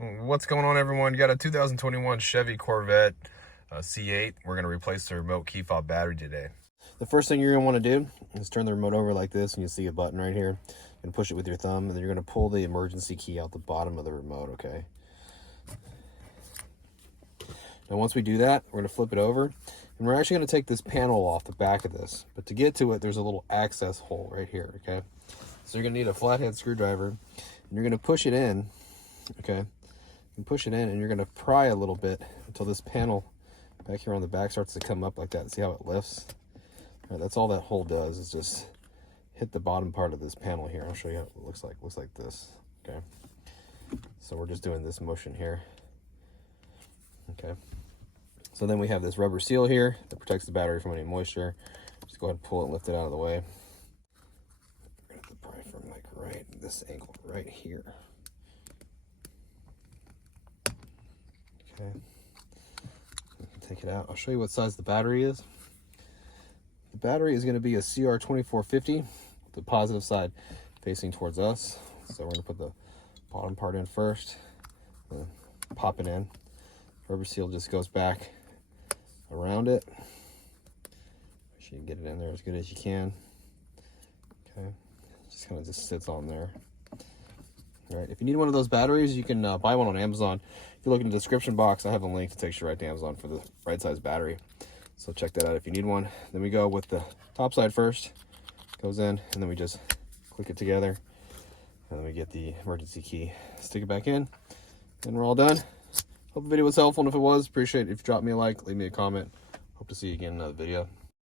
What's going on, everyone? You got a 2021 Chevy Corvette C8. We're going to replace the remote key fob battery today. The first thing you're going to want to do is turn the remote over like this, and you see a button right here. And push it with your thumb, and then you're going to pull the emergency key out the bottom of the remote, okay? Now once we do that, we're going to flip it over, and we're actually going to take this panel off the back of this. But to get to it, there's a little access hole right here, okay? So you're going to need a flathead screwdriver, and you're going to push it in, okay? And push it in, and you're going to pry a little bit until this panel back here on the back starts to come up like that. See how it lifts? All right, that's all that hole does, is just hit the bottom part of this panel here. I'll show you how it looks like. It looks like this, okay? So we're just doing this motion here, okay? So then we have this rubber seal here that protects the battery from any moisture. Just go ahead and pull it and lift it out of the way. We're gonna have to pry from like right this angle right here. Okay, take it out. I'll show you what size the battery is. The battery is going to be a CR2450, the positive side facing towards us. So we're going to put the bottom part in first, pop it in. Rubber seal just goes back around it. Make sure you get it in there as good as you can. Okay, just kind of just sits on there. All right, if you need one of those batteries, you can buy one on Amazon. If you look in the description box, I have a link that takes you right to Amazon for the right size battery. So check that out if you need one. Then we go with the top side first, goes in, and then we just click it together, and then we get the emergency key, stick it back in, and we're all done. Hope the video was helpful, and if it was, appreciate it if you drop me a like, leave me a comment. Hope to see you again in another video.